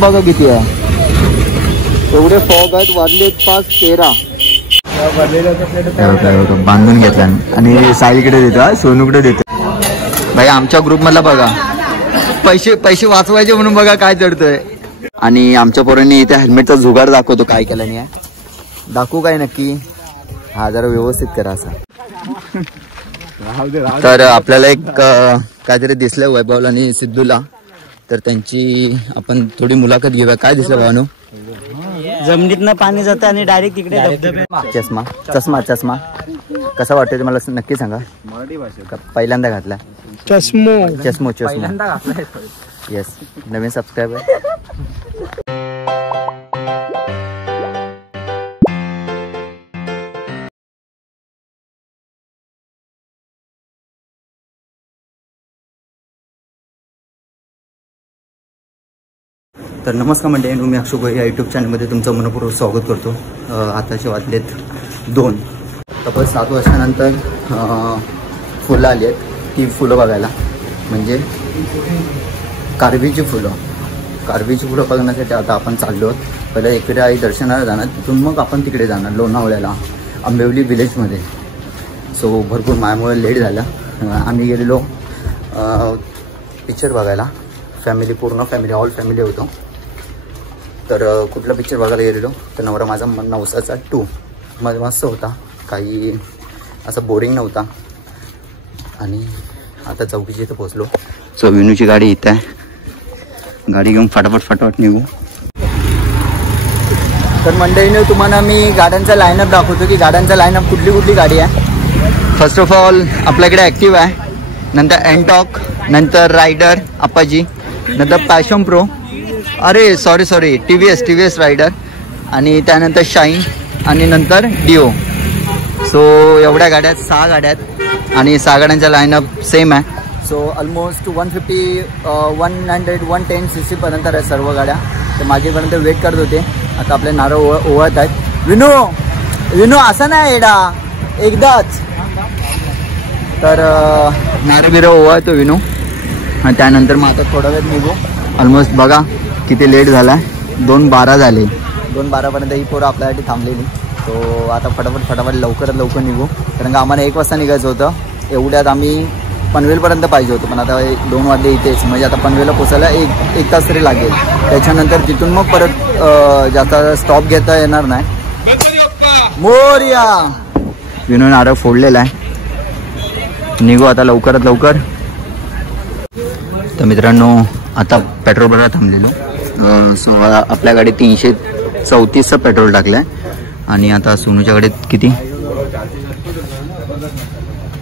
बघा किती आहे, एवढे फॉग आहेत, वाजले 5:13. बांधून घेतला आणि साईकडे देतो, सोनूकडे देतो. भाई आमच्या ग्रुप मधला बघा पैसे वाचवायचे म्हणून बघा काय चढतोय. आणि आमच्या पोरांनी इथे हेल्मेटचा जुगार दाखवतो, काय केला नाही दाखवू काय नक्की. हा जरा व्यवस्थित करा असा. तर आपल्याला एक काहीतरी दिसलंय वैभवला आणि सिद्धूला, तर त्यांची आपण थोडी मुलाखत घेऊया. काय दिसलं भावानो? जमिनीतनं पाणी जातं आणि डायरेक्ट तिकडे चष्मा चष्मा चष्मा कसा वाटतोय मला नक्की सांगा. मराठी भाषेत पहिल्यांदा घातला चष्मो चष्मो चष्मा. येस, नवीन सबस्क्रायबर. तर नमस्कार मंडळी, मी अक्षय गोरे या यूट्यूब चॅनलमध्ये तुमचं मनपूर्वक स्वागत करतो. आताचे वाजलेत 2. तब्बल 7 वर्षानंतर फुलं आली आहेत. ती फुलं बघायला म्हणजे कारवीची फुलं बघण्यासाठी आता आपण चाललो आहोत. पहिलं इकडे आई दर्शनाला जाणार, तिथून मग आपण तिकडे जाणार लोणावळ्याला, आंबिवली विलेजमध्ये. सो भरपूर माझ्यामुळे लेट झाला. आम्ही गेलेलो पिक्चर बघायला, पूर्ण फॅमिली ऑल फॅमिली होतो. तर कुठला पिक्चर बघायला गेलेलो तर नवरा माझा नवसाचा 2 मस्त होता, काही असं बोरिंग नव्हता. आणि आता चौकीची इथं पोचलो. सो विनूची गाडी इथं आहे, गाडी घेऊन फटाफट निघू. तर मंडळीने तुम्हाला मी गाड्यांचा लाईनअप दाखवतो की गाड्यांचा लाईनअप कुठली गाडी आहे. फर्स्ट ऑफ ऑल आपल्याकडे ॲक्टिव्हा आहे, नंतर एनटॉक, नंतर रायडर अप्पाजी, नंतर पॅशन प्रो, अरे sorry T V S Raider, आणि त्यानंतर शाईन, आणि नंतर डिओ. सो एवढ्या गाड्या 6 गाड्या आहेत आणि 6 गाड्यांचा लाईनअप सेम आहे. सो ऑलमोस्ट 150 100 110 cc पर्यंत आहे सर्व गाड्या. तर माझ्यापर्यंत वेट करत होते. आता आपले नारळ ओवळत आहेत. विनू असं नाही एडा एकदाच. तर नारळ बिरं ओवळतो विनू, आणि त्यानंतर मग आता थोडा वेळ निघू. ऑलमोस्ट बघा किती लेट झाला आहे, 2:12 झाले. 2:12पर्यंत ही पोरं आपल्यासाठी थांबलेली. तो आता फटाफट लवकरात लवकर निघू, कारण का आम्हाला 1 वाजता निघायचं होतं. एवढ्यात आम्ही पनवेलपर्यंत पाहिजे होतं, पण आता 2 वाजले इथेच, म्हणजे आता पनवेलला पोचायला एक तास तरी लागेल. त्याच्यानंतर तिथून मग परत जास्त स्टॉप घेता येणार नाही. मोरया विनू नारळ फोडलेला आहे. निघू आता लवकरात लवकर. तर मित्रांनो आता पेट्रोल भरायला थांबलेलो. सो आपल्या गाडीत 334चं पेट्रोल टाकलं आहे. आणि आता सोनूच्या गाडीत किती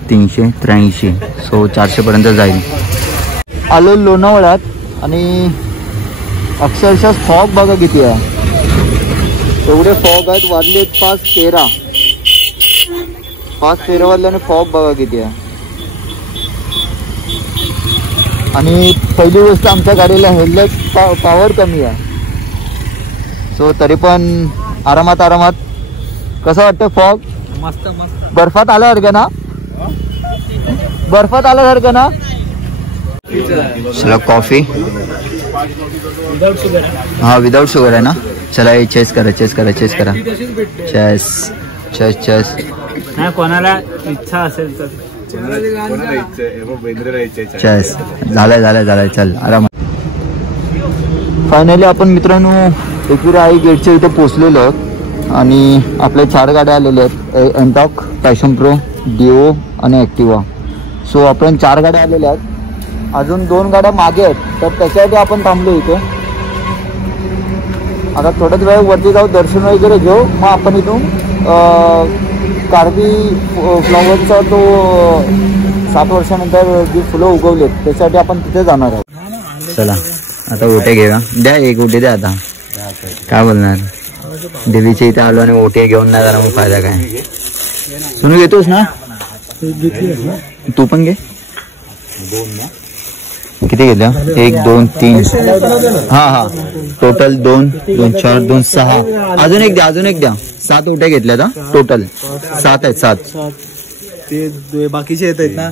383. सो 400पर्यंत जाईल. आलो लोणावळ्यात आणि अक्षरशः फॉग बघा किती आहे, एवढे फॉग आहेत. वाजले 5:13 वाजल्याने फॉग बघा किती आहे. आणि पहिली गोष्ट आमच्या गाडीला हेडलाईट पॉवर कमी आहे. सो तरी पण आरामात कसं वाटतं फॉग? मस्त बर्फात आल्यासारखं ना. चला कॉफी, हा विदाउट शुगर आहे ना. चला चेस करा. चेस कोणाला इच्छा असेल तर चेस. झालंय चल आरामात. फायनली आपण मित्रांनो एकविरा आई गेटच्या इथे पोचलेलो आहोत. आणि आपल्या 4 गाड्या आलेल्या आहेत, एनटॉक, पॅशन प्रो, डिओ आणि ॲक्टिवा. सो आपण 4 गाड्या आलेल्या आहेत. अजून 2 गाड्या मागे आहेत, तर त्याच्यासाठी आपण थांबलो इथे. आता थोड्याच वेळ वरती जाऊ, दर्शन वगैरे घेऊ, मग आपण इथून कारवी फ्लॉवरचा तो 7 वर्षानंतर जी फुलं उगवलेत त्याच्यासाठी आपण तिथे जाणार आहोत. चला आता ओटे घेऊया. द्या एक ओटे द्या. आता काय बोलणार, देवीच्या इथे आलो आणि ओटे घेऊन नाही जाणार, मग फायदा काय. सोनू घेतोस ना, तू पण घे. किती घेतल्या? 1 2 3 हा टोटल 2 2 4 2 6. अजून एक द्या. 7 ओट्या घेतल्यात हा. टोटल 7 आहेत. 7 ते बाकीचे येत आहेत ना.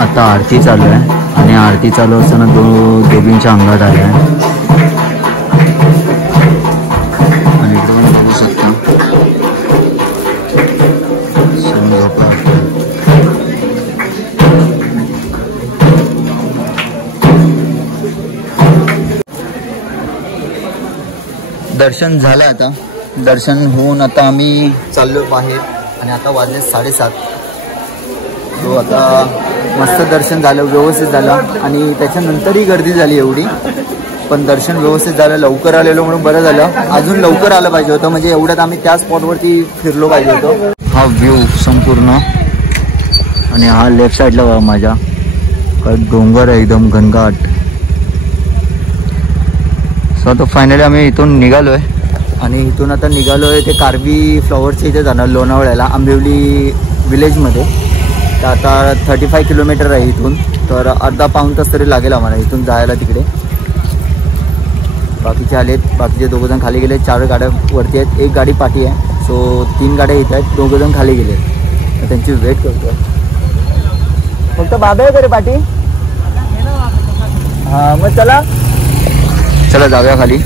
आता आरती चालू आहे आणि आणि आरती चालू असताना दोघींच्या अंगात आल्या आणि इकडे पण बघू शकता दर्शन झालं. आता दर्शन होऊन आता आम्ही चाललो बाहेर आणि आता वाजले 7:30. तो आता मस्त दर्शन झालं, व्यवस्थित झालं आणि त्याच्यानंतरही गर्दी झाली एवढी, पण दर्शन व्यवस्थित झालं. लवकर आलेलो म्हणून बरं झालं. अजून लवकर आलं पाहिजे होतं, म्हणजे एवढ्यात आम्ही त्या स्पॉटवरती फिरलो पाहिजे होतो. हा व्ह्यू संपूर्ण आणि हा लेफ्ट साईडला बघा माझ्या काय डोंगर आहे एकदम घनघाट. सो आता फायनली आम्ही इथून निघालोय आणि इथून आता निघालोय ते कार्बी फ्लॉवरच्या इथे जाणार लोणावळ्याला, आंबिवली विलेजमध्ये. तर आता 35 किलोमीटर आहे इथून, तर अर्धा पाऊण तास तरी लागेल आम्हाला इथून जायला तिकडे. बाकीचे आलेत, बाकीचे दोघंजण खाली गेले. 4 गाड्या वरती आहेत, 1 गाडी पाठी आहे. सो 3 गाड्या येत आहेत, 2 जण खाली गेले. तर त्यांची वेट करतो. फक्त बाबा आहे करे पाठी. हां मग चला चला जाऊया खाली.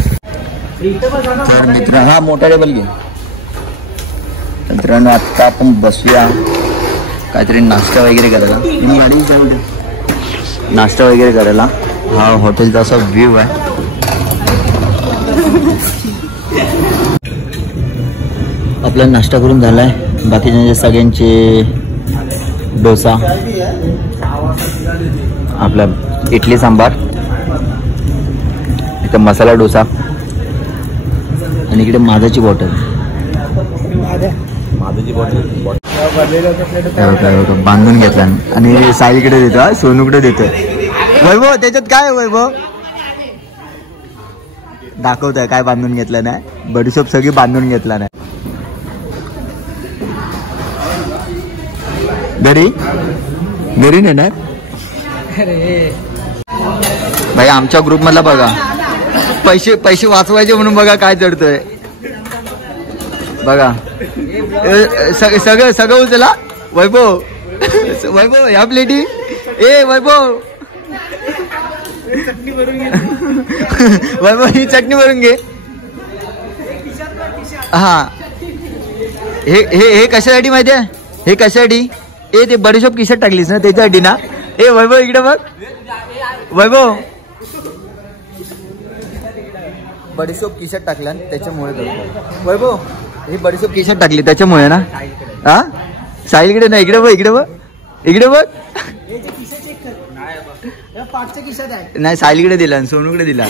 तर मित्र हा मोठा टेबल घे. मित्रांनो आत्ता आपण बसूया काहीतरी नाश्ता वगैरे करायला. नाश्ता वगैरे करायला. हा हॉटेलचा असा व्ह्यू आहे. आपला नाश्ता करून झालाय. बाकीच्या सगळ्यांचे डोसा, आपला इडली सांबार, इथं मसाला डोसा आणि इकडे माझाची बॉटल. बांधून घेतला आणि साईकडे देतो, सोनूकडे देतोय. वैभव त्याच्यात काय वैभव दाखवतोय काय बांधून घेतलं नाही. बडीशोप सगळी बांधून घेतला नाही. घरी नेणार भाई. आमच्या ग्रुप मधला बघा पैसे वाचवायचे म्हणून बघा काय चढतोय बघा. सगळं उचला. वैभव ह्या प्लेटी ए वैभव वैभव ही चटणी भरून घे. हा हे कशासाठी माहिती आहे? हे कशासाठी? ए ते बडीशोप किशात टाकलीस ना त्याच्यासाठी ना. ए वैभव इकडे बघ. वैभव बडीशोप किशात टाकला त्याच्यामुळे. वैभव ही बडीशोप किशात टाकली त्याच्यामुळे ना. हा साईकडे नाही, इकडे बघ, इकडे बघ, इकडे बघ. नाही साईकडे दिला, सोनूकडे दिला.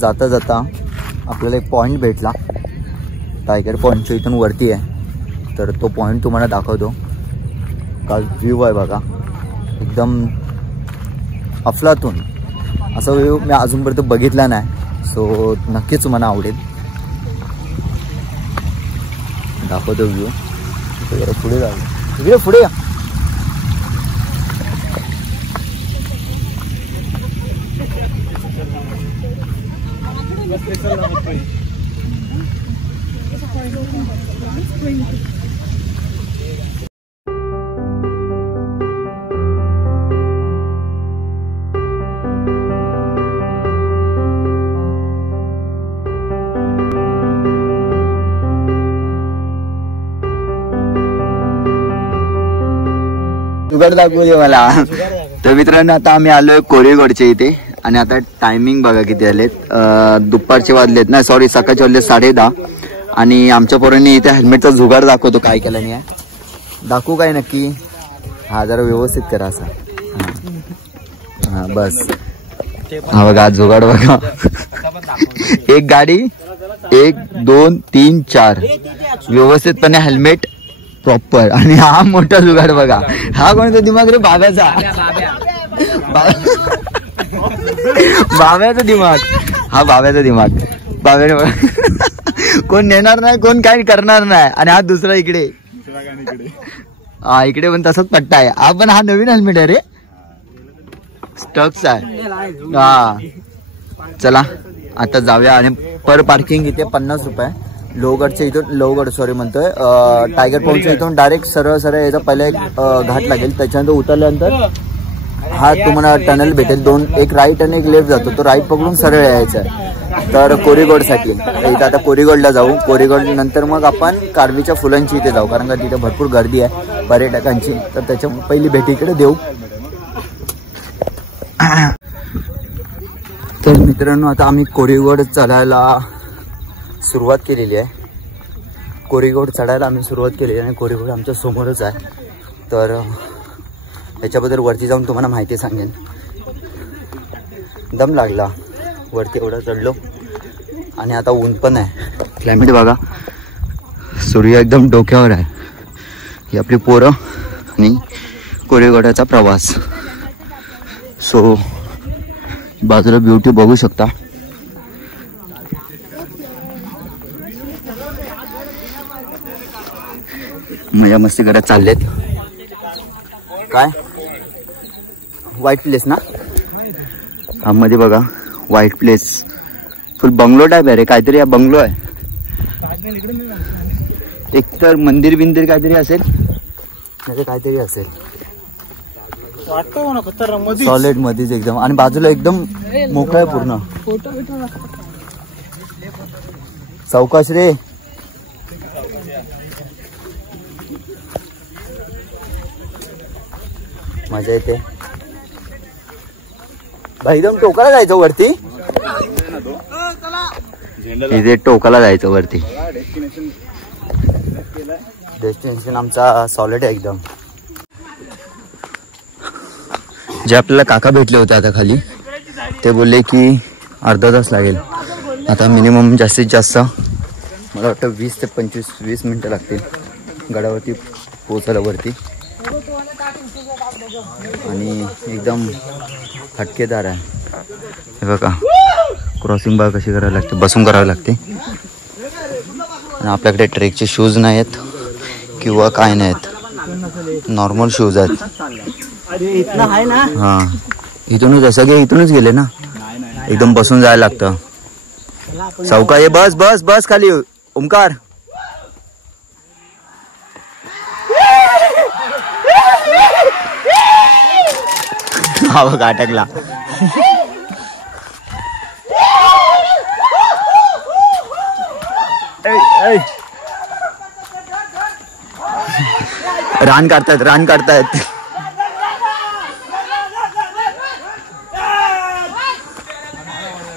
जाता जाता आपल्याला एक पॉइंट भेटला. टायगर पॉइंटच्या इथून वरती आहे, तर तो पॉइंट तुम्हाला दाखवतो. का व्ह्यू आहे बघा, एकदम अफलातून असा व्ह्यू मी अजूनपर्यंत बघितला नाही. सो नक्कीच तुम्हाला आवडेल. दाखवतो व्ह्यू. पुढे जाऊ, इकडे पुढे या. जुगाड दाखवू दे मला. तर मित्रांनो आता आम्ही आलोय कोरेगडच्या इथे आणि आता टायमिंग बघा किती आलेत. दुपारचे वाजलेत नाही, सॉरी सकाळचे वाजलेत 10:30. आणि आमच्या पोरांनी इथे हेल्मेटचा जुगाड दाखवतो काय केला नाही. दाखवू काय नक्की? हा जरा व्यवस्थित करा असा. हा बस. हा बघा जुगाड बघा. एक गाडी 1 2 3 4 व्यवस्थितपणे हेल्मेट प्रॉपर. आणि हा मोठा जुगाड बघा. हा कोणता दिमाग रे? बाब्याचा. बाब्याचा दिमाग. हा बाब्याचा दिमाग. बाब्याने कोण नेणार नाही, कोण काही करणार नाही. आणि हा दुसरा इकडे, हा इकडे पण तसाच पट्टा आहे. हा पण हा नवीन हेल्मेट आहे रे, स्टक्स आहे. हा चला आता जाऊया. आणि पर पार्किंग इथे 50 रुपये. लोहगडच्या इथून, लोहगड सॉरी म्हणतोय, टायगर पॉईंटच्या इथून डायरेक्ट सरळ सरळ याचा पहिला एक घाट लागेल. त्याच्यानंतर उतरल्यानंतर हा तुम्हाला टनल भेटेल. दोन, एक राईट आणि एक लेफ्ट जातो. तो राईट पकडून सरळ यायचा आहे. तर कोरीगोडसाठी इथं आता कोरीगोडला जाऊ. कोरीगोड नंतर मग आपण कारवीच्या फुलांची इथे जाऊ, कारण का तिथे भरपूर गर्दी आहे पर्यटकांची. तर त्याच्या पहिली भेट इकडे देऊ. तर मित्रांनो आता आम्ही कोरीगोड चढायला सुरुवात केलेली आहे. कोरीगोड चढायला आम्ही सुरुवात केलेली आहे आणि कोरीगोड आमच्या समोरच आहे. तर याच्याबद्दल वरती जाऊन तुम्हाला माहिती सांगेन. दम लागला वरती, एवढा चढलो. आणि आता ऊन पण आहे. क्लायमेट बघा, सूर्य एकदम डोक्यावर आहे. ही आपली पोरं आणि कोरीगोडाचा प्रवास. सो बाजूला ब्युटी बघू शकता. मजा मस्ती करत चाललेत. काय व्हाईट प्लेस ना, मध्ये बघा व्हाईट प्लेस, फुल बंगलो टाईप आहे रे. काहीतरी बंगलो आहे. एक तर मंदिर बिंदिर काहीतरी असेल, नाही काहीतरी असेल. सॉलिड मध्येच एकदम. आणि बाजूला एकदम मोकळा आहे पूर्ण. चौकाश रे. मजा येते भाई. एकदम टोकाला जायचं वरती, इथे टोकाला जायचं वरती. डेस्टिनेशन आमचा सॉलिड आहे एकदम. जे आपल्याला काका भेटले होते आता खाली, ते बोलले की अर्धा तास लागेल. आता मिनिमम जास्तीत जास्त मला वाटतं 20 ते 25 मिनटं लागतील गडावरती पोहोचायला वरती. आणि एकदम हटकेदार आहे हे बघा. क्रॉसिंग बघा कशी करावी लागते, बसून करावी लागते. आणि आपल्याकडे ट्रेकचे शूज नाही आहेत किंवा काय नाहीत, नॉर्मल शूज आहेत. हा इथूनच असं गे, इथूनच गेले ना, एकदम बसून जायला लागतं. चौका ये, बस बस बस खाली. ओमकार हा बघा अटकला. रान काढतायत, रान काढतायत.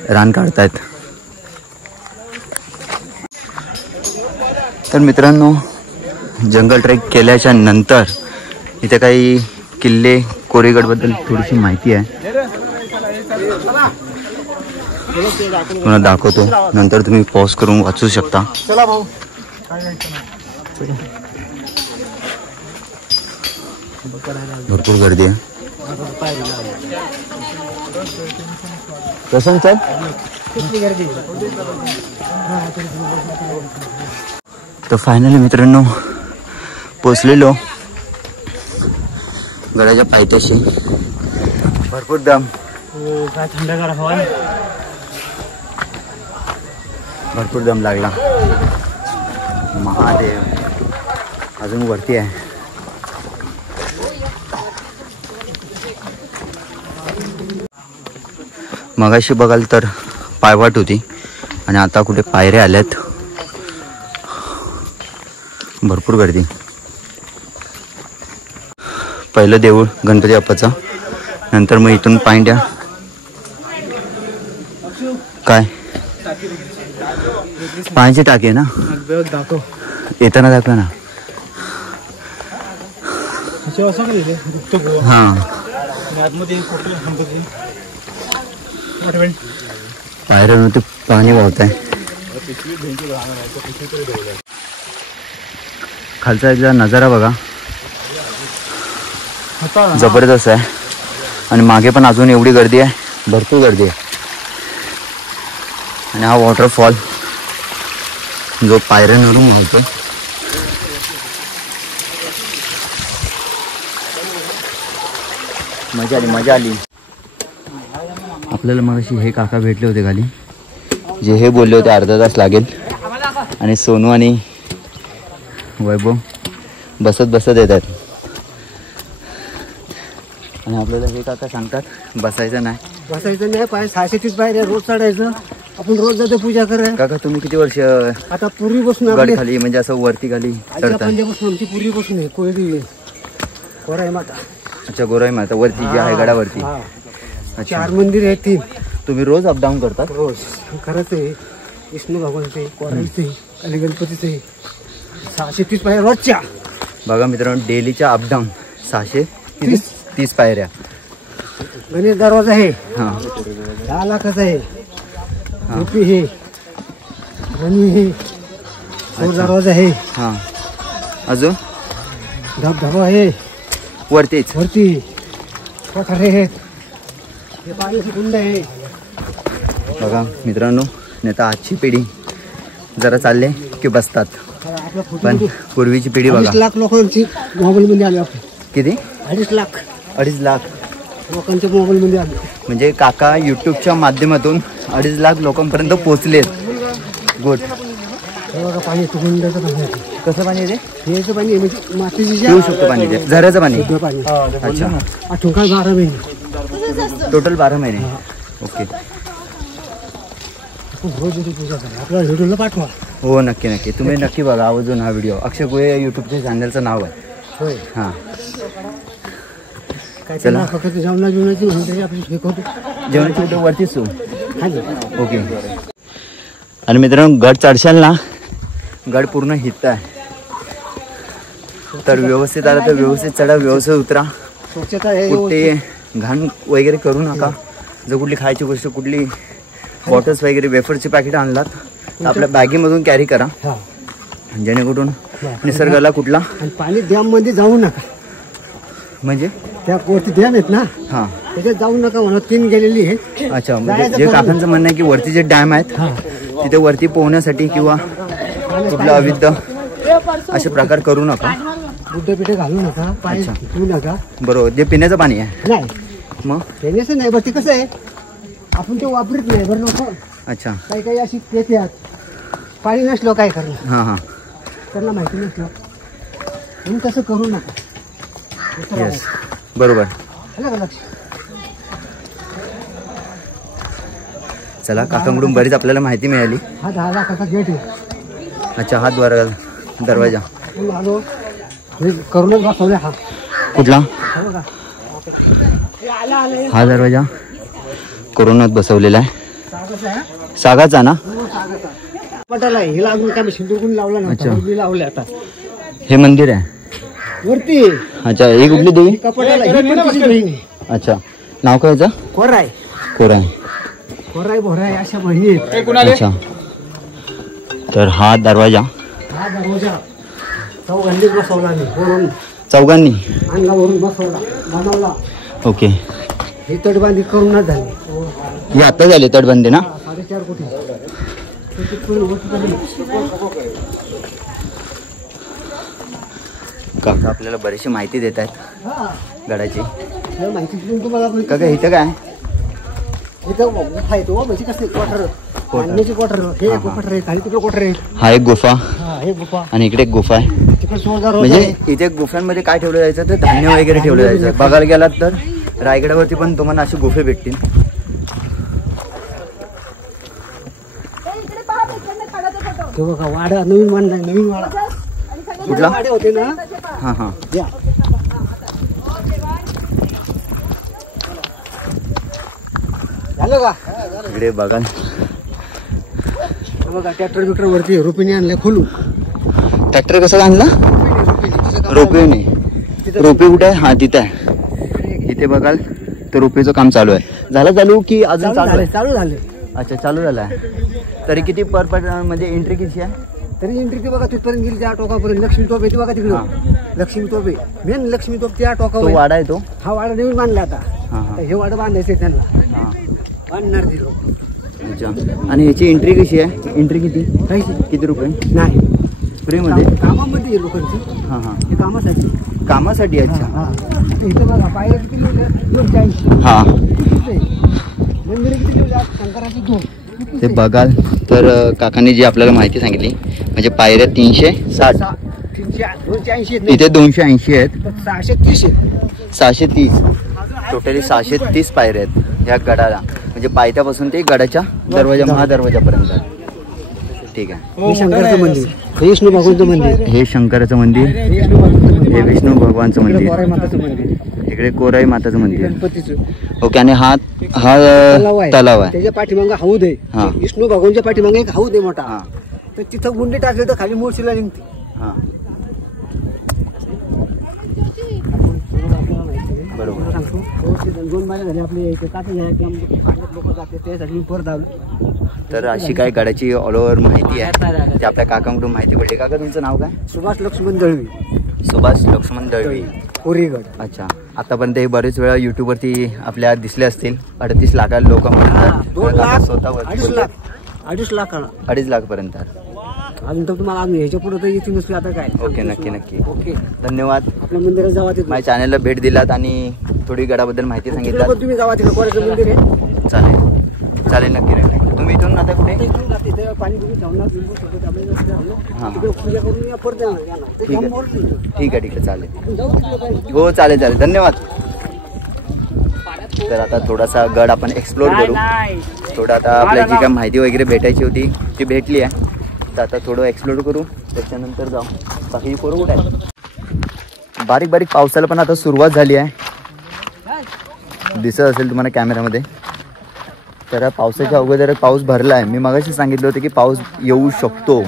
रान काढतायत. तर मित्रांनो, जंगल ट्रेक केल्याच्या नंतर इथे काही किल्ले, कोरीगडबद्दल थोडीशी माहिती आहे, तुम्हाला दाखवतो. नंतर तुम्ही पॉज करून वाचू शकता. भरपूर गर्दी आहे. कसं चल. तर फायनली मित्रांनो पोचलेलो गडाच्या पायथ्याशी. भरपूर दम, थंडगार हवा, भरपूर दम लागला. महादेव अजून वरती आहे. मगाशी बघाल तर पायवाट होती आणि आता कुठे पायऱ्या आल्यात. भरपूर गर्दी. पहिलं देऊळ गणपती बाप्पाचं, नंतर मग इथून पायंड्या. काय पाण्याची टाकी आहे ना, येताना दाखवा ना. हां पायऱ्यावरती पाणी वाहत आहे. खालचा एकदा नजारा बघा, जबरदस्त आहे. आणि मागे पण अजून एवढी गर्दी आहे, भरपूर गर्दी आहे. आणि हा वॉटरफॉल जो पायऱ्यांवरून वाहतो. मजा आली. आपल्याला मगाशी हे काका भेटले होते खाली, जे हे बोलले होते अर्धा तास लागेल. आणि सोनू आणि वैभव बसत येतात. आणि आपल्याला हे काका सांगतात बसायचं नाही पाय 630 पायऱ्या रोज चढायचं. आपण रोज जातो पूजा करायला. काका तुम्ही किती वर्ष आता पूर्वीपासून गड खाली म्हणजे असं वरती खाली चढतात? आमची पूर्वीपासून आहे कोराई माता. अच्छा, गोराई माता वरती जी आहे गडावरती. 4 मंदिर आहेत 3. तुम्ही रोज अपडाऊन करतात? रोज. खरंच आहे. विष्णू भगवानचे, कोराईचे, आणि गणपतीचे 630 पायऱ्या रोजच्या. बघा मित्रांनो, डेलीच्या अपडाऊन 630 पायऱ्या. गणेश दरवाजा आहे. 10 लाखाचा आहे. रुपी हे रणी हे दरवाजा आहे. अजून धबधबा आहे वरती कोठारे आहेत. हे पाण्याची कुंड आहे. बघा मित्रांनो, नाही तर आजची पिढी जरा चालले की बसतात, पण पूर्वीची पिढी बघा. 2.5 लाख लोकांची मोबाईल मध्ये आले. किती? 2.5 लाख लोकांच्या मोबाईल मध्ये आले. म्हणजे काका युट्यूबच्या माध्यमातून 2.5 लाख लोकांपर्यंत पोहोचलेत. गुड. पाणी कुंडाचं पाणी. कसं पाणी आहे ते? याचं पाणी म्हणजे मातीची पिऊ शकतो पाणी ते? झऱ्याचं पाणी? अच्छा. आठवण 12 महिने टोटल 12 महिने. ओके. रोज पूजा करा. आपल्या व्हिडिओला पाठवा. हो नक्की तुम्ही नक्की बघा आवर्जून हा व्हिडिओ. अक्षय गोळे युट्यूबच्या चॅनलचं नाव आहे. होय. हां. चला फक्त जेवणाची म्हणजे आपली हे करतो. जेवणाची व्हिडिओ वरतीच ओके. आणि मित्रांनो, गड चढशाल ना, गड पूर्ण हित आहे, तर व्यवस्थित आला तर व्यवस्थित चढा, व्यवस्थित उतरा. स्वच्छता आहे. कुठे घाण वगैरे करू नका. जर कुठली खायची गोष्ट, कुठली बॉटल्स वगैरे वेफरचे पॅकेट आणलात तर आपल्या बॅगेमधून कॅरी करा, जेणेकरून निसर्गाला कुठला. आणि पाणी डॅम मध्ये जाऊ नका. म्हणजे त्या वरती डॅम आहेत ना, त्याच्यात जाऊ नका म्हणून 3 गेलेली आहे. अच्छा, म्हणजे जे काकांचं म्हणणं आहे की वरती जे डॅम आहेत तिथे वरती पोहण्यासाठी किंवा कुठला अविद्ध असे प्रकार करू नका. बुद्धपिठे घालू नका, पाणी पिऊ नका. बरोबर. जे पिण्याचं पाणी आहे नाही, मग पिण्याचं नाही. बरं ते कसं आहे, आपण ते वापरत नाही बरं नको. अच्छा. काही अशी येतात, पाणी नसलं काय करणार. त्यांना माहिती नसलं म्हणून तसं करू नका. येस, बरोबर. चला, काकांकडून बरीच आपल्याला माहिती मिळाली. हा 10 लाखाचा गेट आहे. अच्छा, हा दरवाजा करूनच बसवले. हा कुठला? हा दरवाजा करूनच बसवलेला आहे. सागाचा ना? पटाला हिला अजून काय सिंदूर लावला ना. लावले आता. हे मंदिर आहे वरती. अच्छा, ही कुठली देवी? कपाटाला. अच्छा, नाव काय याचं? कोराई भोराई अशा बहिणी आहेत. अच्छा, तर हा दरवाजा चौघांनी बसवला. चौघांनी अंगावरून बसवला, बनवला. ओके. ही तटबंदी करूनच झाली. ही आता झाली तटबंदी ना? 4.5 कोटी. काका आपल्याला बरीचशी माहिती देत आहेत गडाची. माहिती तुम्हाला काका इथं काय? हा एक गुफा आणि इकडे एक गुफा आहे. म्हणजे इथे गुफांमध्ये काय ठेवलं जायचं तर धान्य वगैरे ठेवलं जायचं. बघायला गेलात तर रायगडावरती पण तुम्हाला अशी गुफे भेटतील. वाडा नवीन बांधलाय. नवीन वाडा कुठला? वाडे होते ना. हा झालं का? इकडे बघा ट्रॅक्टर बिक्टर वरती रोपीने आणले खोलू. ट्रॅक्टर कसं आणला? रोपीने. रोपी कुठे आहे? हा तिथे आहे. इथे बघाल तर रोपीचं काम चालू आहे. झालं चालू की अजून चालू झाले? अच्छा, चालू झालं आहे. तरी किती पर म्हणजे एंट्री किती आहे? तरी एंट्री ती बघा तिथपर्यंत गेली. त्या टोकापर्यंत लक्ष्मी तोप येते बघा तिकडे. लक्ष्मी तोप आहे, मेन लक्ष्मी तोप त्या टोकावर. वाडा आहे तो. हा वाडा नवीन बांधला आता. हे वाडा बांधायचे त्यांना. बांधणार ती लोक. अच्छा. आणि याची एंट्री कशी आहे? एंट्री किती रुपये? नाही फ्रीमध्ये? कामामध्ये लोकांची. हां हां. हे कामासाठी. कामासाठी. अच्छा. इथं बघा पायऱ्या किती लिहिलं? 240. हां. मंदिर किती लिहिलं? शंकराची 2. ते बघाल तर काकांनी जी आपल्याला माहिती सांगितली म्हणजे पायऱ्या 360. 280. इथे 280 आहेत. 630 630. टोटली 630 पायऱ्या आहेत ह्या गडाला, म्हणजे पायथ्यापासून ते गडाच्या दरवाजा महादरवाजापर्यंत. ठीक आहे. हे शंकराचं मंदिर, हे विष्णू भगवानचं मंदिर, हे शंकराचं मंदिर, हे विष्णू भगवानचं मंदिर, इकडे कोराई माताचं मंदिर, गणपतीचं. ओके. आणि हा तलाव आहे. त्याच्या पाठीमागे हौद आहे. हा. विष्णू भगवानच्या पाठीमागे एक हौद आहे मोठा. हा. तर तिथं गुंडी टाकले तर खाली मूर्तीला निघते. हां बरोबर. सांगतो 2 महिने झाले आपले लोक जाते त्यासाठी परत आलो. तर अशी काय गडाची ऑल ओव्हर माहिती आहे ते आपल्या काकांकडून माहिती पडली. काका तुमचं नाव काय? सुभाष लक्ष्मण दळवी. सुभाष लक्ष्मण दळवी, कोरीगड. अच्छा. आतापर्यंत हे बरेच वेळा युट्यूबवरती आपल्या दिसले असतील. 38 लाख लोक म्हणतात. 2 लाख, स्वतः 2.5 लाख 2.5 लाख पर्यंत. अजून तर तुम्हाला ह्याच्या पुढे तर येते नसते आता काय. ओके, नक्की. ओके, धन्यवाद. आपल्या मंदिरात जावा. माझ्या चॅनलला भेट दिलात आणि थोडी गडाबद्दल माहिती सांगितलं. तुम्ही जावा तिकडे कोरेचं मंदिर आहे. चालेल नक्की. तुम्ही इथून आता कुठे? पाणी ठीक आहे चालेल. हो चालेल धन्यवाद. तर आता थोडासा गड आपण एक्सप्लोर करू. थोडं आता आपल्याला जी काय माहिती वगैरे भेटायची होती ती भेटली आहे. तर आता थोडं एक्सप्लोर करू, त्याच्यानंतर जाऊ. बाकी करू कुठे आहे? बारीक पावसाला पण आता सुरुवात झाली आहे, दिसत असेल तुम्हाला कॅमेऱ्यामध्ये. तर पावसाच्या अगोदर पाऊस भरला आहे. मी मगाशी सांगितलं होतं की पाऊस येऊ शकतो,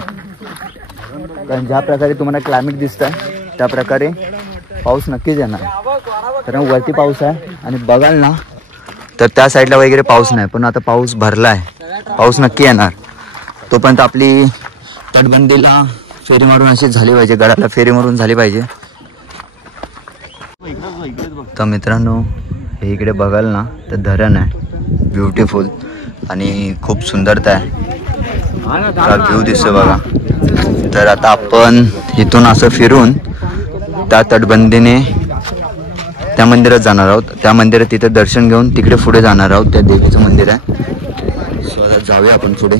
कारण ज्या प्रकारे तुम्हाला क्लायमेट दिसत आहे त्या प्रकारे पाऊस नक्कीच येणार. कारण वरती पाऊस आहे आणि बघाल ना तर त्या साईडला वगैरे पाऊस नाही, पण आता पाऊस भरला आहे, पाऊस नक्की येणार. तोपर्यंत आपली तटबंदीला फेरी मारून अशी झाली पाहिजे, गडाला फेरी मारून झाली पाहिजे. तर मित्रांनो हे इकडे बघाल ना तर धरण आहे, ब्युटिफुल आणि खूप सुंदरता आहे. व्ह्यू दिसतो बघा. तर आता आपण इथून असं फिरून त्या तटबंदीने त्या मंदिरात जाणार आहोत. त्या मंदिरात तिथे दर्शन घेऊन तिकडे पुढे जाणार आहोत. त्या देवीचं मंदिर आहे. सो आता जाऊया आपण पुढे.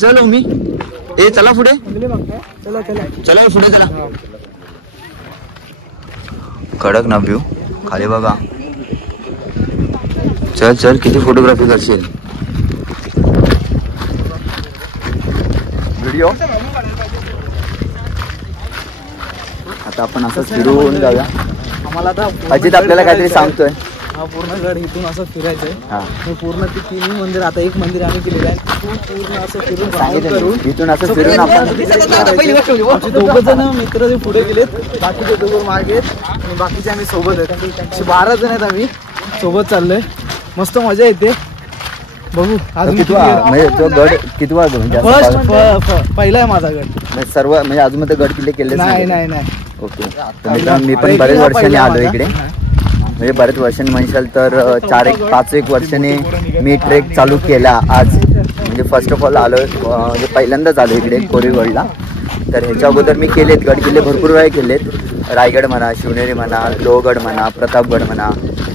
चलो मी चला पुढे, चला पुढे चला. कडक ना व्ह्यू खाली बघा. चल किती फोटोग्राफी करशील व्हिडिओ. आता आपण असं फिरून जाऊया. अजित आपल्याला काहीतरी सांगतोय. हा पूर्ण गड इथून असं फिरायचंय. पूर्ण ते 3 मंदिर, आता एक मंदिर आम्ही केलेलं आहे. पूर्ण असं फिरून इथून असं फिरून आपण 2 जण मित्र जे पुढे गेलेत, बाकीचे 2 मागे आहेत आणि बाकीचे आम्ही सोबत आहेत. 12 जण आहेत आम्ही सोबत चाललोय. मस्त मजा येते. बघू अजून म्हणजे तो गड कितवा पहिला आहे माझा गड. सर्व म्हणजे अजून मध्ये गड किल्ले केले नाही. ओके. मी पण बरेच वर्षांनी आलो इकडे, म्हणजे बरेच वर्षांनी म्हणशाल तर 5-1 वर्षांनी मी ट्रेक चालू केला आज. म्हणजे फर्स्ट ऑफ ऑल आलो, म्हणजे पहिल्यांदाच आलो इकडे कोरीगडला. तर ह्याच्या अगोदर मी केलेत गड किल्ले भरपूर वेळा केलेत. रायगड म्हणा, शिवनेरी म्हणा, लोहगड म्हणा, प्रतापगड म्हणा,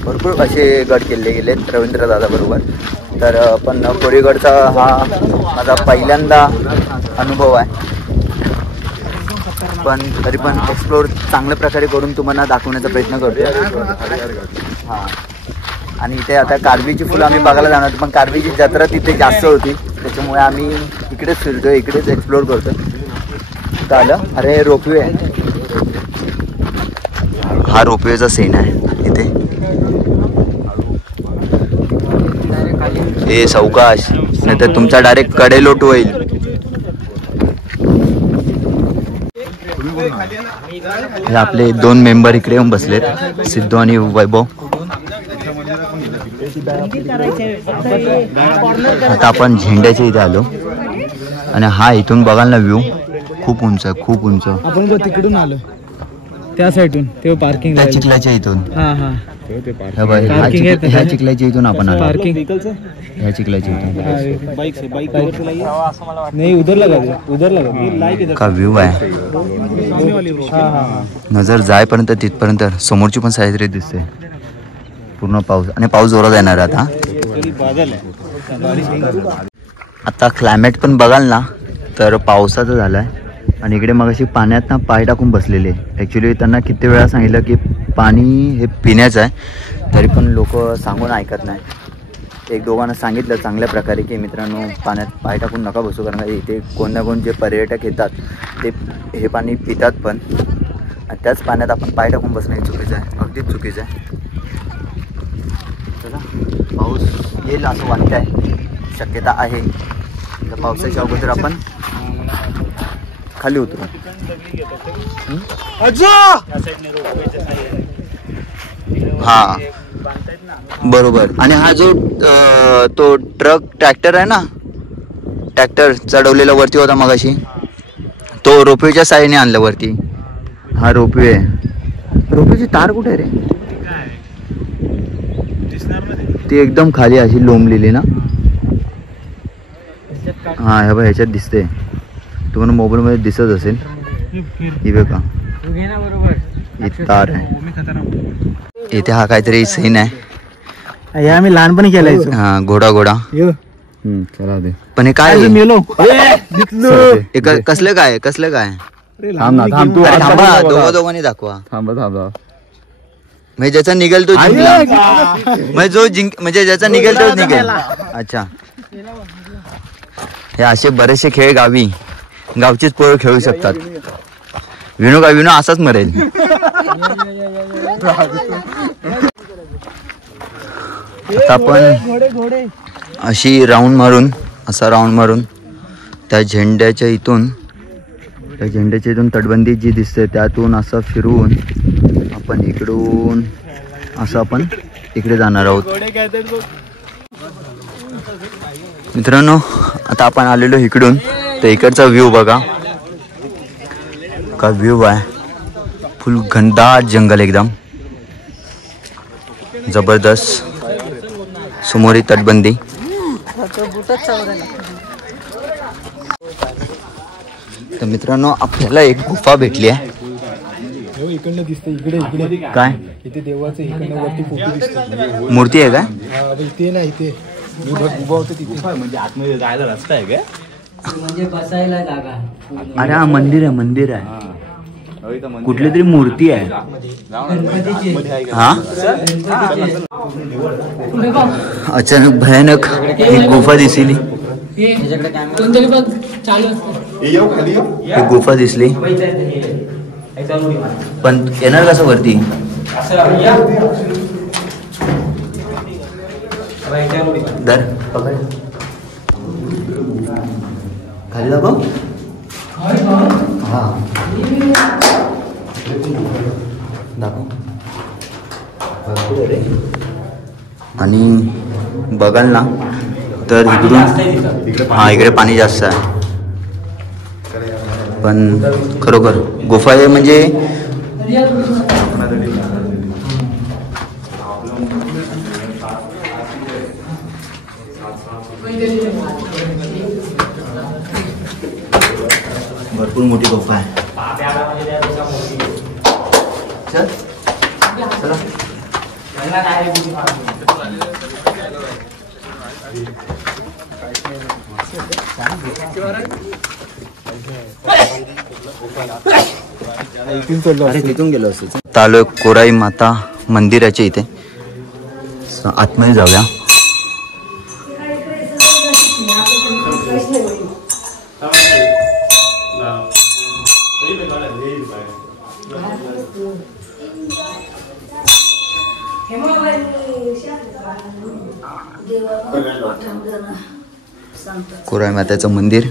भरपूर असे गड किल्ले गेलेत रवींद्र दादा बरोबर. तर पण कोरीगडचा हा माझा पहिल्यांदा अनुभव आहे. पण तरी पण एक्सप्लोर चांगल्या प्रकारे करून तुम्हाला दाखवण्याचा प्रयत्न करतो. हां. आणि इथे आता कारवीची फुलं आम्ही बघायला जाणार, पण कारवीची जत्रा तिथे जास्त होती, त्याच्यामुळे आम्ही इकडेच फिरतो, इकडेच एक्सप्लोर करतो. कुठं आलं? अरे रोपवे आहे. हा रोपवेचा सीन आहे इथे. हे सावकाश, नाही तर तुमचा डायरेक्ट कडेलोट होईल. हे आपले 2 मेंबर इकडे येऊन बसलेत, सिद्धू आणि वैभव. आता आपण झेंड्याच्या इथे आलो आणि हा इथून बघाल ना व्ह्यू खूप उंच आहे, खूप उंच. आपण तिकडून आलो त्या साईडून, ते पार्किंग चिखलाच्या इथून. ह्या चिखलाच्या इथून आपण आलो. पार्किंग ह्या चिखलाच्या इथून नाही उधर लगा का व्ह्यू आहे. नजर जायपर्यंत तिथपर्यंत समोरची पण साईड दिसते. पूर्ण पाऊस आणि पाऊस जोरात येणार आता. आता क्लायमेट पण बघाल ना तर पावसाचं झालं आहे. आणि इकडे मग अशी पाण्यात ना पाय टाकून बसलेले. ॲक्च्युली त्यांना किती वेळा सांगितलं की पाणी हे पिण्याचं आहे, तरी पण लोक सांगून ऐकत नाही. एक दोघांना सांगितलं चांगल्या प्रकारे की मित्रांनो पाण्यात पाय टाकून नका बसू, कारण का इथे कोण ना कोण जे पर्यटक येतात ते हे पाणी पितात पण. आणि त्याच पाण्यात आपण पाय टाकून बसणं हे चुकीचं आहे, अगदीच चुकीचं आहे. चला पाऊस येईल असं वाटतं आहे, शक्यता आहे. तर पावसाच्या अगोदर आपण खाली उतरू. हा बरोबर. आणि हा जो तो ट्रॅक्टर आहे ना, ट्रॅक्टर चढवलेला वरती होता मगाशी, तो रोपवेच्या साईडने आणला वरती. हा रोपवे आहे. रोपवेची तार कुठे आहे रे? ती एकदम खाली अशी लोंबलेली ना. हा ह्या बघ ह्याच्यात दिसते, तुम्हाला मोबाईलमध्ये दिसत असेल. ही बघा ही तार आहे. इथे हा काहीतरी सीन आहे. आम्ही लहानपणी खेळायचो. हा घोडा चला दे. पण हे काय कसलं काय थांबा दोघांनी दाखवा. थांबा म्हणजे ज्याचा निघेल तो जिंकला. म्हणजे ज्याचा निघेल तोच निघेल. अच्छा हे असे बरेचसे खेळ गावचीच पोरं खेळू शकतात. विनो असाच मरेल. आता आपण अशी राऊंड मारून त्या झेंड्याच्या इथून तटबंदी जी दिसते त्यातून असं फिरून आपण इकडून असं आपण इकडे जाणार आहोत. मित्रांनो आता आपण आलेलो इकडून, तर इकडचा व्ह्यू बघा. का व्ह्यू आहे, फुल घनदाट जंगल एकदम जबरदस्त. समोर ही तटबंदी. तर मित्रांनो आपल्याला एक गुफा भेटली आहे. काय इथे देवाचं इकडनं वरती फोटो दिसतो. मूर्ती आहे काय? इथे ना इथे उभा होतं तिथे. म्हणजे आतमध्ये जायला रस्ता आहे काय? म्हणजे बसायला जागा. अरे हा मंदिर आहे. कुठली तरी मूर्ती आहे. हा अचानक भयानक एक गुफा दिसली. एक गुफा दिसली पण येणार कसं वरती? दर खाली दाखव. हा दाखव. आणि बघाल ना तर इकडून हा इकडे पाणी जास्त आहे. पण खरोखर गुफा आहे म्हणजे भरपूर मोठी गुफा आहे. चल चला. तिथून गेलो असतो. तालुक कोराई माता मंदिराच्या इथे आतमध्ये जाऊया. कोराई माताचं मंदिर.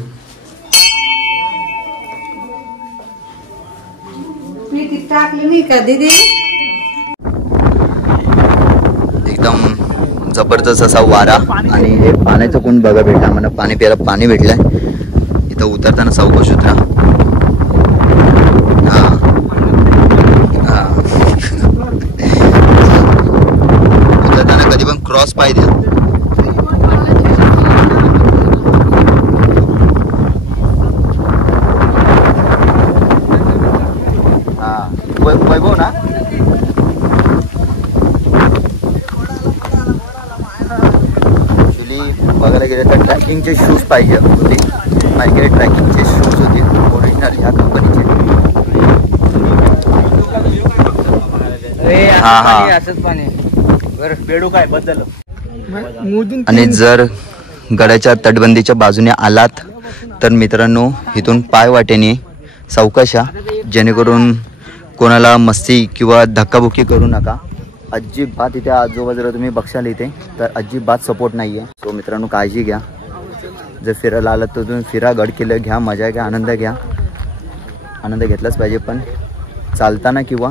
एकदम जबरदस्त असा वारा आणि हे पाण्याचं कुंड बघा भेटला. आम्हाला पाणी प्यायला पाणी भेटलंय. इथं उतरताना सावकाश उतरा. गेलं तर ट्रॅकिंगचे शूज पाहिजे होते. माझ्याकडे ट्रॅकिंगचे शूज होते ओरिजिनल ह्या कंपनीचे. असंच पाणी बेडू काय बदल. आणि जर गडाच्या तटबंदीच्या बाजूने आलात तर मित्रांनो इथून पाय वाटेने सावकाशा, जेणेकरून कोणाला मस्ती किंवा धक्काबुक्की करू नका. अजिबात इथे आजूबाजूला तुम्ही बघशाल इथे तर अजिबात सपोर्ट नाही आहे. सो मित्रांनो काळजी घ्या. जर फिरायला आलात तर तुम्ही फिरा, गड किल्ले घ्या, मजा घ्या, आनंद घ्या. आनंद घेतलाच पाहिजे, पण चालताना किंवा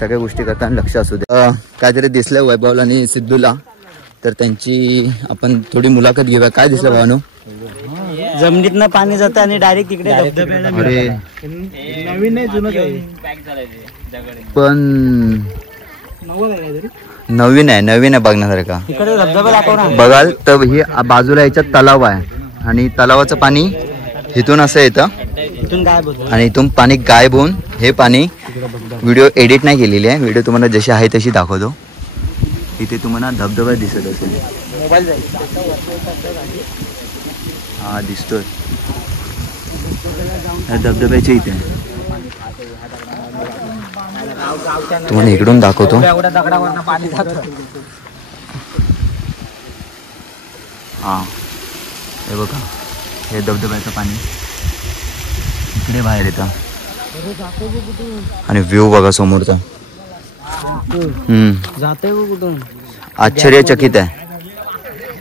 सगळ्या गोष्टी करताना लक्ष असू द्या. काहीतरी दिसलं वैभवला आणि सिद्धूला, तर त्यांची आपण थोडी मुलाखत घेऊया. काय दिसलं भावानो? जमिनीतनं पाणी जातं आणि डायरेक्ट तिकडे धबधब्याला. अरे नवीन नाही जुनं पण नवीन आहे बघण्यासारखा. इकडे धबधबा दाखव ना. बघाल तर ही बाजूला याच्यात तलाव आहे आणि तलावाचं पाणी इथून असं येतं इथून गायब होतं आणि इथून पाणी गायब होऊन हे पाणी, व्हिडिओ एडिट नाही केलेली आहे, व्हिडिओ तुम्हाला जशी आहे तशी दाखवतो. इथे तुम्हाला धबधबा दिसत असेल. हा दिसतोय धबधब्याच्या इथे. तुम्हाला इकडून दाखवतो. पाणी जातं. हा हे बघा, हे धबधब्याचं पाणी इकडे बाहेर येतं आणि व्ह्यू बघा समोरचा. जाते कुठून. आश्चर्यचकित आहे,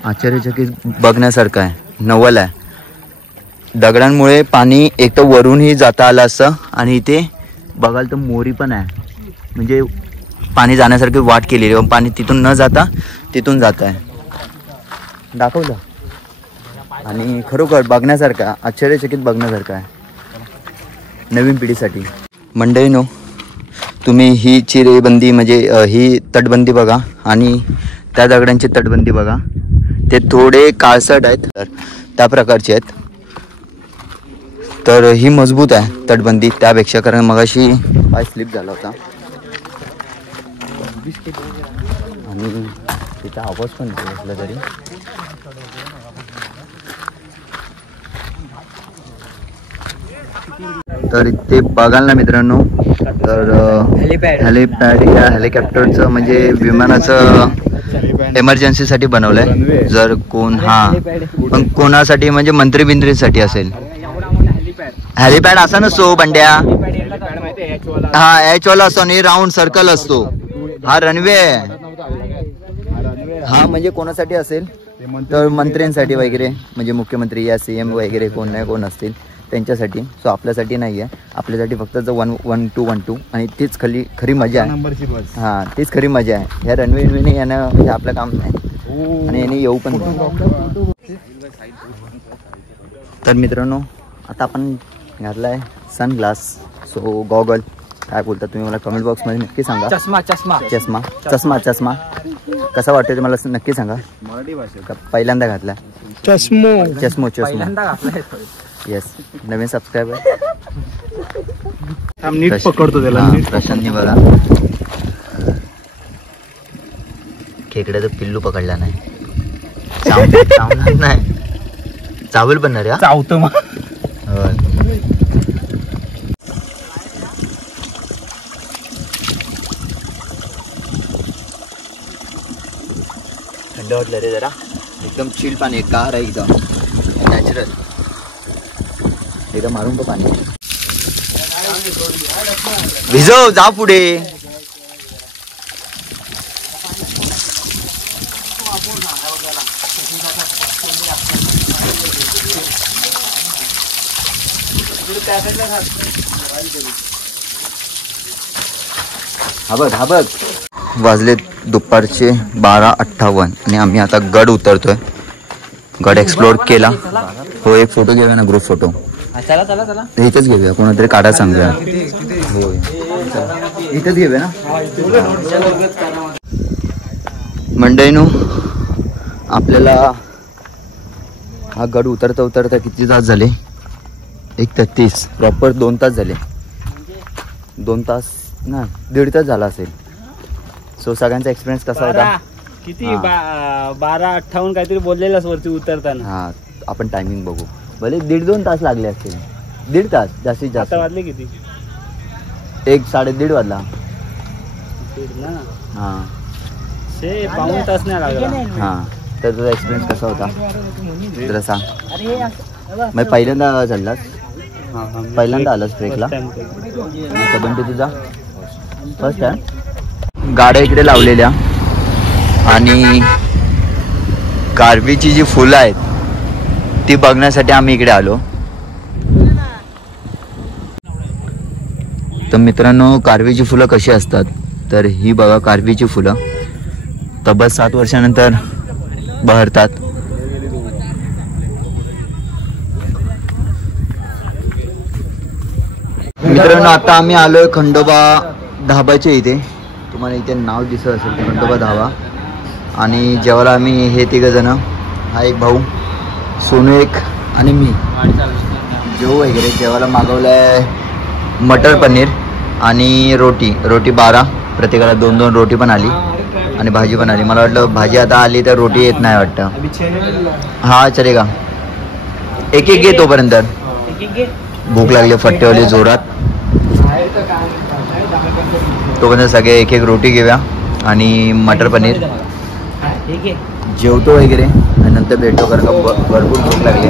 आश्चर्यचकित बघण्यासारखं आहे, नवल आहे. दगडांमुळे पाणी एक तर वरूनही जाता आलं असतं आणि इथे बघाल तर मोरी पण आहे, म्हणजे पाणी जाण्यासारखी वाट केलेली आहे. पाणी तिथून न जाता तिथून जात आहे. दाखवलं आणि खरोखर बघण्यासारखं, आश्चर्यचकित बघण्यासारखं आहे नवीन पिढीसाठी. मंडळीनो, तुम्ही ही चिरेबंदी म्हणजे ही तटबंदी बघा आणि त्या दगडांची तटबंदी बघा. ते थोडे काळसट आहेत तर त्या प्रकारचे आहेत, तर ही मजबूत आहे तटबंदी त्यापेक्षा, कारण मगाशी पाय स्लिप झाला होता आणि तिचा आवाज पण असला तरी. तर ते बघाल ना मित्रांनो, तर हेलिपॅड या हेलिकॉप्टरचं म्हणजे विमानाचं एमर्जन्सीसाठी बनवलंय. जर कोण पण कोणासाठी म्हणजे मंत्री बिंत्रीसाठी असेल. हेलिपॅड असा नसतो बंड्या, हा एच वाला असतो आणि राऊंड सर्कल असतो. हा रनवे हा म्हणजे कोणासाठी असेल तर मंत्र्यांसाठी वगैरे, म्हणजे मुख्यमंत्री या CM वगैरे कोण नाही कोण असतील त्यांच्यासाठी. सो आपल्यासाठी नाही आहे, आपल्यासाठी फक्त 112 आणि तीच खरी मजा आहे. हा तीच खरी मजा आहे. ह्या रनवे येणं हे आपलं काम नाही आणि याने येऊ पण नाही. तर मित्रांनो, आता आपण घातला आहे सनग्लास, सो गॉगल काय बोलता तुम्ही मला कमेंट बॉक्समध्ये नक्की सांगा. चष्मा कसा वाटतोय तुम्हाला नक्की सांगा. पहिल्यांदा घातला चष्मो येस, नवीन सबस्क्रायबर नीट पकडतो त्याला. प्रशांतनी बघा खेकड्याचं पिल्लू पकडला नाही, नाही चावल पण नाही चावतो मग. थंड वाटलं रे जरा, एकदम चिल पाणी, गार आहे एकदम नॅचरल. एकदा मारून पाणी भिजव, जा पुढे. हा बघ वाजले दुपारचे 12:58 आणि आम्ही आता गड उतरतोय. गड एक्सप्लोर केला. हो एक फोटो घेऊया ना, ग्रुप फोटो. चला इथेच घेऊया, कोणातरी काढा चांगला. हो इथेच घेऊया ना. मंडळीनो, आपल्याला हा गड उतरता किती तास झाले? 1:33 प्रॉपर 2 तास झाले. 2 तास ना 1.5 तास झाला असेल. सो सगळ्यांचा एक्सपिरियन्स कसा होता किती हा. 12:58 काहीतरी बोललेलास वरती उतरताना. हा आपण टायमिंग बघू. भले 1.5-2 तास लागले असतील. 1.5 तास जास्तीत जास्त. आता वाजले किती? 1-1:30 वाजला. ना हा शे पाऊण तास नाही लागला. हा तर तुझा एक्सपिरियन्स कसा होता जरा सांग. मग पहिल्यांदा चाललास? पहिल्यांदा आलास ट्रेकला? अच्छा पण तुझा फर्स्ट आहे. गाड्या इकडे लावलेल्या आणि कारवीची जी फुलं आहेत ती बघण्यासाठी आम्ही इकडे आलो. तर मित्रांनो कारवीची फुलं कशी असतात तर ही बघा कारवीची फुलं तब्बल 7 वर्षानंतर बहरतात. मित्रांनो आता आम्ही आलोय खंडोबा धाबाच्या इथे. तुम्हाला इथे नाव दिसत असेल खंडोबा धाबा. आणि जेवायला आम्ही हे 3 जण, हा एक भाऊ सोनू एक आणि मी जेवू वगैरे. जेवायला मागवलंय मटर पनीर आणि रोटी 12 प्रत्येकाला 2-2 रोटी पण आली आणि भाजी पण आली. मला वाटलं भाजी आता आली तर रोटी येत नाही वाटतं. हा चलेगा एक घे तोपर्यंत. भूक लागली फट्टेवाली जोरात. तोपर्यंत सगळे 1-1 रोटी घेऊया आणि मटर पनीर जेवतो वगैरे आणि नंतर भेटतो कारण का भरपूर भूक लागली.